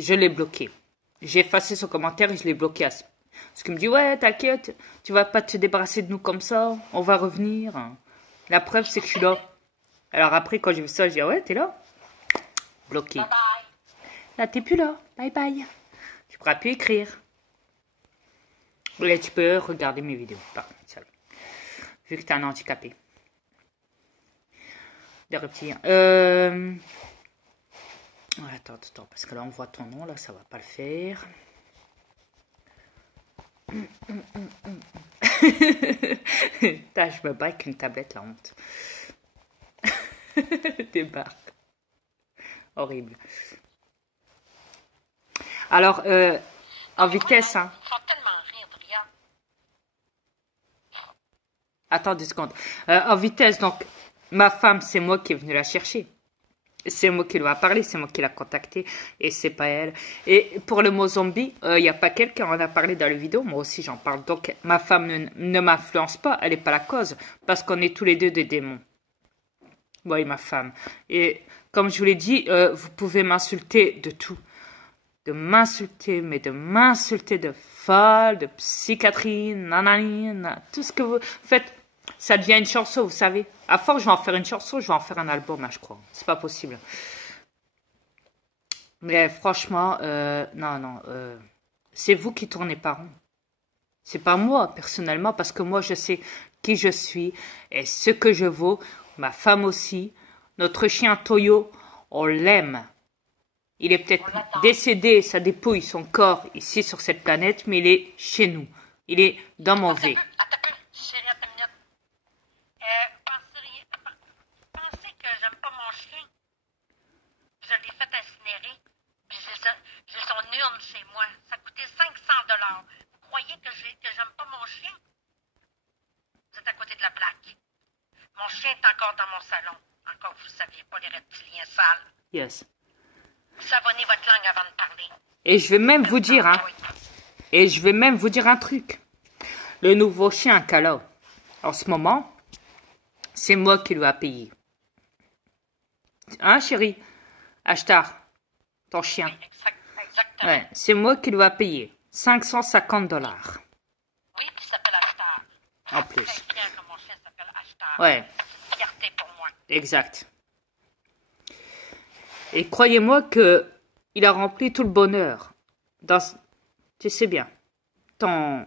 je l'ai bloqué. J'ai effacé son commentaire et je l'ai bloqué. Parce qu'il me dit, ouais, t'inquiète, tu vas pas te débarrasser de nous comme ça, on va revenir. La preuve, c'est que je suis là. Alors après, quand j'ai vu ça, je dis, ouais, t'es là? Bloqué. Bye bye. Là, t'es plus là. Bye bye. Tu pourras plus écrire. Là, tu peux regarder mes vidéos, par contre, seul. Vu que t'es un handicapé. Des reptiliens. Attends, parce que là, on voit ton nom, là, ça va pas le faire. Putain, je me bats avec une tablette, la honte. Débarque. Horrible. Alors, en vitesse, hein. Ils font tellement rire, Adrien. Attends 2 secondes. En vitesse, donc, ma femme, c'est moi qui est venu la chercher. C'est moi qui lui a parlé, c'est moi qui l'a contacté et c'est pas elle. Et pour le mot zombie, il n'y a pas quelqu'un qui en a parlé dans la vidéo, moi aussi j'en parle. Donc ma femme ne m'influence pas, elle n'est pas la cause, parce qu'on est tous les deux des démons. Moi et ma femme. Et comme je vous l'ai dit, vous pouvez m'insulter de tout. De m'insulter, mais de m'insulter de folle, de psychiatrie, nanani, tout ce que vous faites. Ça devient une chanson, vous savez. À force, je vais en faire une chanson, je vais en faire un album, hein, je crois. C'est pas possible. Mais franchement, non, c'est vous qui tournez pas rond. C'est pas moi, personnellement, parce que moi, je sais qui je suis et ce que je vaux. Ma femme aussi. Notre chien Toyo, on l'aime. Il est peut-être décédé, sa dépouille, son corps, ici sur cette planète, mais il est chez nous. Il est dans mon V. Attends un peu, chérie, attends une minute. Pensez que j'aime pas mon chien. Je l'ai fait incinérer. Puis j'ai son urne chez moi. Ça a coûté 500 $. Vous croyez que j'aime pas mon chien? Vous êtes à côté de la plaque. Mon chien est encore dans mon salon. Encore que vous ne saviez pas, les reptiliens sales. Yes. Vous savonnez votre langue avant de parler. Et je vais même vous dire, hein. Et je vais même vous dire un truc. Le nouveau chien Kalo, en ce moment, c'est moi qui lui a payé. Hein, chérie? Ashtar, ton chien. Oui, exactement. Ouais, c'est moi qui lui a payé. 550 $. Oui, puis il s'appelle Ashtar. En plus. Je suis très fière que mon chien s'appelle Ashtar. Ouais, C'est une fierté pour moi. exact. Et croyez-moi que il a rempli tout le bonheur. Tu sais bien, ton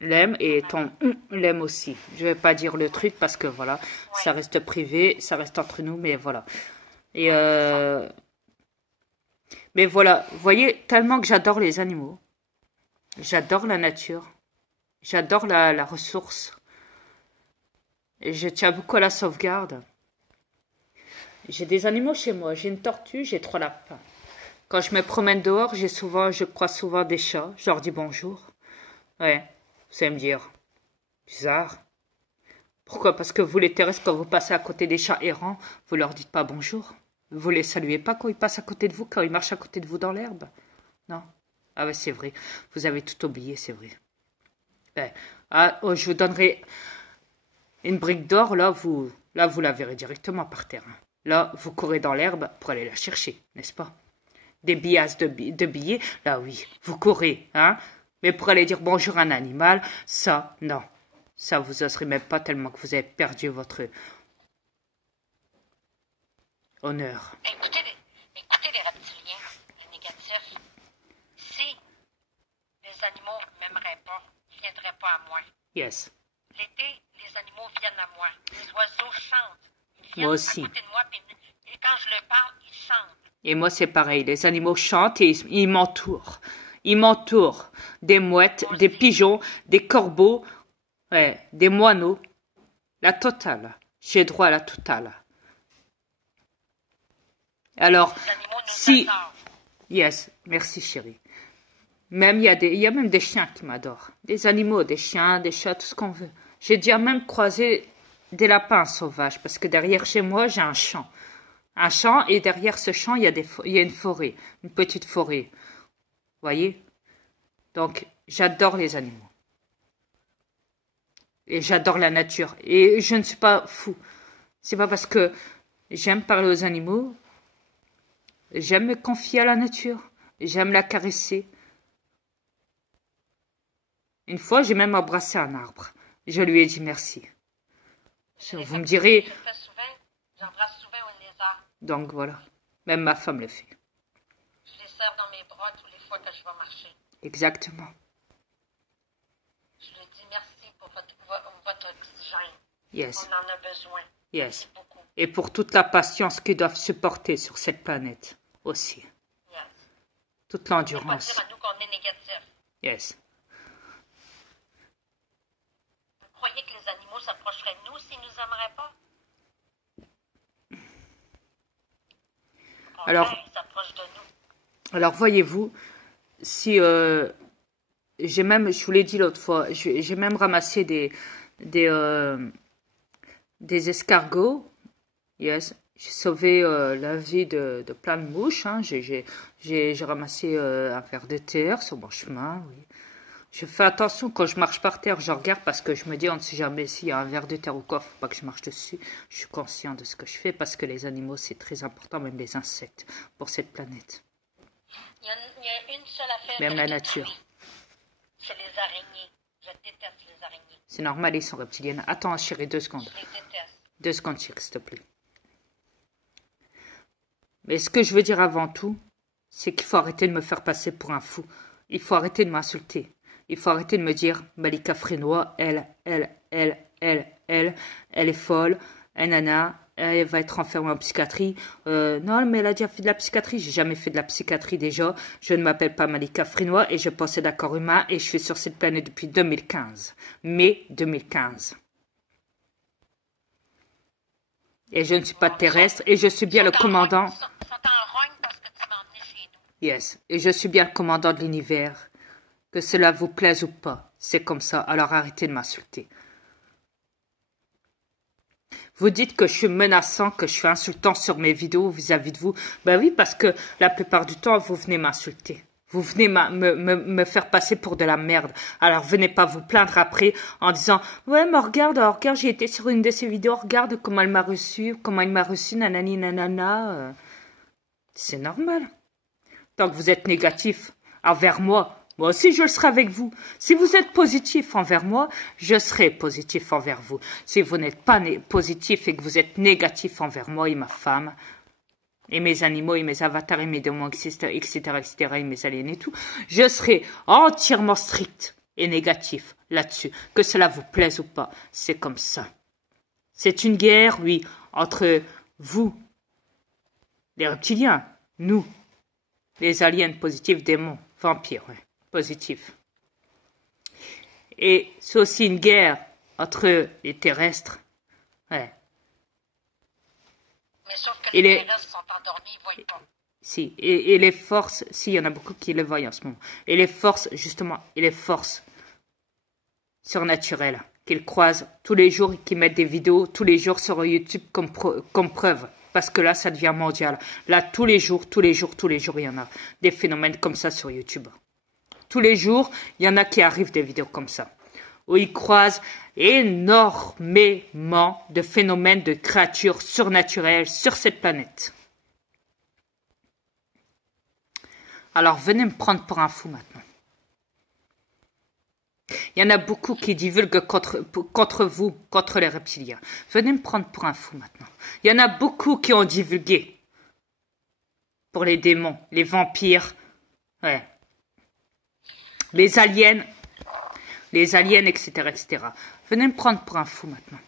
l'aime et ton l'aime aussi. Je vais pas dire le truc parce que voilà, ça reste privé, ça reste entre nous, mais voilà. Et mais voilà, vous voyez, tellement que j'adore les animaux, j'adore la nature, j'adore la ressource, et je tiens beaucoup à la sauvegarde. J'ai des animaux chez moi, j'ai une tortue, j'ai 3 lapins. Quand je me promène dehors, je croise souvent des chats, je leur dis bonjour. Ouais, vous allez me dire, bizarre. Pourquoi? Parce que vous les terrestres, quand vous passez à côté des chats errants, vous leur dites pas bonjour. Vous les saluez pas quand ils passent à côté de vous, quand ils marchent à côté de vous dans l'herbe. Non. Ah ouais, c'est vrai. Vous avez tout oublié, c'est vrai. Ouais. Ah, oh, je vous donnerai une brique d'or, là, vous la verrez directement par terre. Là, vous courez dans l'herbe pour aller la chercher, n'est-ce pas? Des billasses de billets, là oui, vous courez, hein? Mais pour aller dire bonjour à un animal, ça, non. Ça, vous oserez même pas tellement que vous avez perdu votre honneur. Écoutez les reptiliens, les négatifs. Si les animaux ne m'aimeraient pas, ils ne viendraient pas à moi. Yes. L'été, les animaux viennent à moi. Les oiseaux chantent. Ils viennent Moi aussi. à côté de moi, et quand je leur parle, ils chantent. Et moi, c'est pareil. Les animaux chantent et ils m'entourent. Ils m'entourent. Des mouettes, des pigeons, des corbeaux, ouais, des moineaux. La totale. J'ai droit à la totale. Alors, Les animaux nous si... adorent. Yes, merci chérie. Même, il y a même des chiens qui m'adorent. Des animaux, des chiens, des chats, tout ce qu'on veut. J'ai déjà même croisé des lapins sauvages parce que derrière chez moi, j'ai un champ. Un champ et derrière ce champ, il y a une forêt, une petite forêt. Voyez? Donc, j'adore les animaux. Et j'adore la nature. Et je ne suis pas fou. C'est pas parce que j'aime parler aux animaux. J'aime me confier à la nature. J'aime la caresser. Une fois, j'ai même embrassé un arbre. Je lui ai dit merci. Vous me direz... Je le fais souvent. J'embrasse souvent un lézard. Donc voilà. Même ma femme le fait. Je les serre dans mes bras tous les fois que je vais marcher. Exactement. Je lui dis merci pour votre oxygène. Yes. On en a besoin. Yes. Merci beaucoup. Et pour toute la patience qu'ils doivent supporter sur cette planète aussi. Yes. Toute On ne l'endurance. peut pas dire à nous qu'on est négatif. Yes. Vous croyez que les animaux s'approcheraient de nous s'ils nous aimeraient pas? Au contraire, Alors- ils s'approchent de nous. Alors voyez-vous, si j'ai même, je vous l'ai dit l'autre fois, j'ai même ramassé des escargots. Yes. J'ai sauvé la vie de plein de mouches. Hein. J'ai ramassé un ver de terre sur mon chemin. Oui. Je fais attention quand je marche par terre, je regarde parce que je me dis on ne sait jamais s'il y a un ver de terre ou quoi, faut pas que je marche dessus. Je suis conscient de ce que je fais parce que les animaux c'est très important, même les insectes pour cette planète. Il y a une seule affaire. Même que la je nature. détruis. C'est les araignées. Je déteste les araignées. C'est normal, ils sont reptiliennes. Attends chérie, 2 secondes. Je les déteste. 2 secondes chérie, s'il te plaît. Mais ce que je veux dire avant tout, c'est qu'il faut arrêter de me faire passer pour un fou. Il faut arrêter de m'insulter. Il faut arrêter de me dire Malika Frénois, elle est folle, nana, elle va être enfermée en psychiatrie. Non, mais elle a déjà fait de la psychiatrie. J'ai jamais fait de la psychiatrie déjà. Je ne m'appelle pas Malika Frénois et je possède un corps humain et je suis sur cette planète depuis 2015. Mai 2015. Et je ne suis pas terrestre et je suis bien le commandant. Ils sont en rogne parce que tu m'as emmené chez nous. Yes, et je suis bien le commandant de l'univers. Que cela vous plaise ou pas, c'est comme ça, alors arrêtez de m'insulter. Vous dites que je suis menaçant, que je suis insultant sur mes vidéos vis-à-vis de vous. Ben oui, parce que la plupart du temps, vous venez m'insulter. Vous venez me faire passer pour de la merde. Alors venez pas vous plaindre après en disant « Ouais, mais regarde, j'ai été sur une de ces vidéos, regarde comment elle m'a reçu, nanani, nanana. » C'est normal. Tant que vous êtes négatif envers moi, moi aussi je le serai avec vous. Si vous êtes positif envers moi, je serai positif envers vous. Si vous n'êtes pas positif et que vous êtes négatif envers moi et ma femme, et mes animaux, et mes avatars, et mes démons, etc., et mes aliens et tout, je serai entièrement strict et négatif là-dessus. Que cela vous plaise ou pas, c'est comme ça. C'est une guerre, oui, entre vous, les reptiliens, nous, les aliens positifs, démons, vampires, ouais, positifs. Et c'est aussi une guerre entre les terrestres. Ouais. Mais sauf que Et les les- terrestres sont endormis, ils ne voient pas. Si, et les forces, si, il y en a beaucoup qui le voient en ce moment. Et les forces, justement, et les forces surnaturelles qu'ils croisent tous les jours, qui mettent des vidéos tous les jours sur YouTube comme preuve. Parce que là, ça devient mondial. Là, tous les jours, il y en a des phénomènes comme ça sur YouTube. Tous les jours, il y en a qui arrivent des vidéos comme ça, où ils croisent énormément de phénomènes de créatures surnaturelles sur cette planète. Alors, venez me prendre pour un fou maintenant. Il y en a beaucoup qui divulguent contre vous, contre les reptiliens. Venez me prendre pour un fou maintenant. Il y en a beaucoup qui ont divulgué pour les démons, les vampires, ouais, les aliens, etc., etc. Venez me prendre pour un fou maintenant.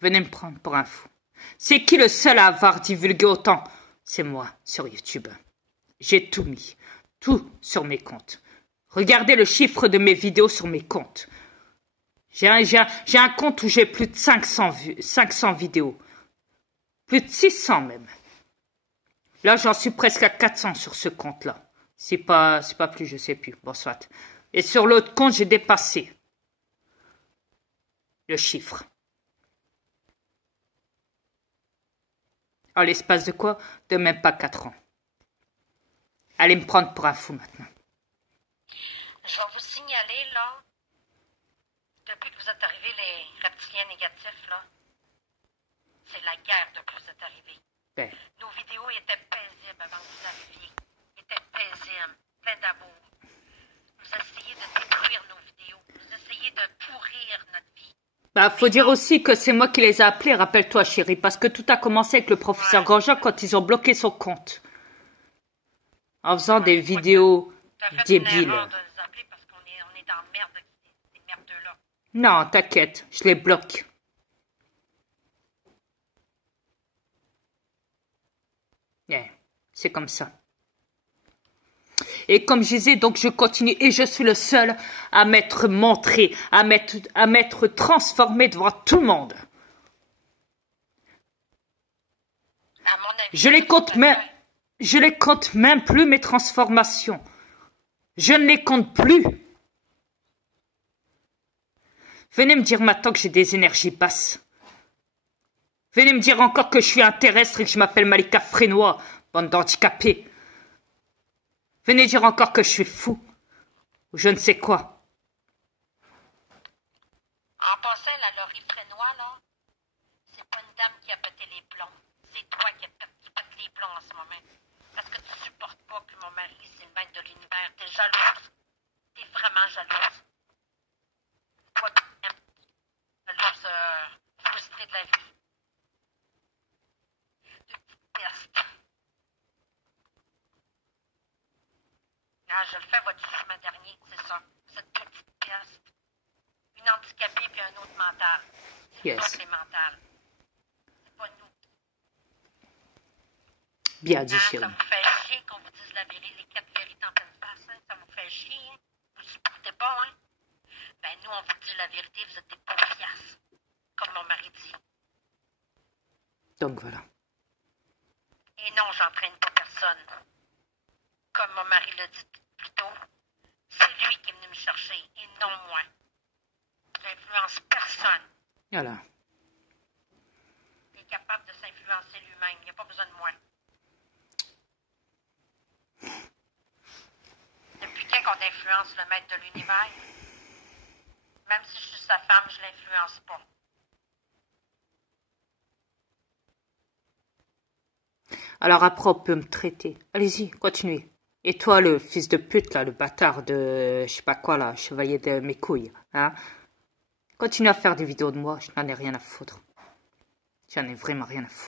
Venez me prendre pour un fou. C'est qui le seul à avoir divulgué autant? C'est moi, sur YouTube. J'ai tout mis, tout sur mes comptes. Regardez le chiffre de mes vidéos sur mes comptes. J'ai un compte où j'ai plus de 500 vidéos. Plus de 600 même. Là, j'en suis presque à 400 sur ce compte-là. C'est pas plus, je sais plus. Bon, soit. Et sur l'autre compte, j'ai dépassé le chiffre. En l'espace de quoi? De même pas 4 ans. Allez me prendre pour un fou maintenant. Je vais vous signaler, là, depuis que vous êtes arrivés, les reptiliens négatifs, là, c'est la guerre depuis que vous êtes arrivés. Ouais. Nos vidéos étaient paisibles avant que vous arriviez. Bah, faut dire aussi que c'est moi qui les ai appelés, rappelle-toi, chérie, parce que tout a commencé avec le professeur Grandjean quand ils ont bloqué son compte. En faisant des vidéos débiles. De les appeler parce qu'on est dans la merde, ces merdeux-là. Non, t'inquiète, je les bloque. Yeah, c'est comme ça. Et comme je disais, donc je continue et je suis le seul à m'être montré, à m'être transformé devant tout le monde. À mon avis, Je les compte même plus mes transformations. Je ne les compte plus. Venez me dire maintenant que j'ai des énergies basses. Venez me dire encore que je suis un terrestre et que je m'appelle Malika Frénois, bande d'handicapés. Venez dire encore que je suis fou, ou je ne sais quoi. En passant, la Laurie Frénois, là, c'est pas une dame qui a pété les plombs. C'est toi qui pètes les plombs en ce moment. Parce que tu supportes pas que mon mari, c'est le maître de l'univers. T'es jalouse. T'es vraiment jalouse. Toi, jalouse, frustrée de la vie. De petite peste. Ah, je le fais votre jugement dernier, c'est ça. Cette petite peste. Une handicapée puis un autre mental. C'est Yes. toi qui es mental. C'est pas nous. Bien dit, Ah, chérie. ça vous fait chier qu'on vous dise la vérité, les 4 vérités en pleine face, hein? Ça vous fait chier, hein? Vous supportez pas, hein? Ben, nous, on vous dit la vérité, vous êtes des pauvres fiasses. Comme mon mari dit. Donc voilà. Et non, j'entraîne pas personne. Comme mon mari l'a dit plus tôt, c'est lui qui est venu me chercher, et non moi. J'influence personne. Voilà. Il est capable de s'influencer lui-même. Il n'y a pas besoin de moi. Depuis quand qu'on influence le maître de l'univers? Même si je suis sa femme, je l'influence pas. Alors après, on peut me traiter. Allez-y, continuez. Et toi, le fils de pute, là, le bâtard de, je sais pas quoi, là, chevalier de mes couilles, hein? Continue à faire des vidéos de moi, je n'en ai rien à foutre. J'en ai vraiment rien à foutre.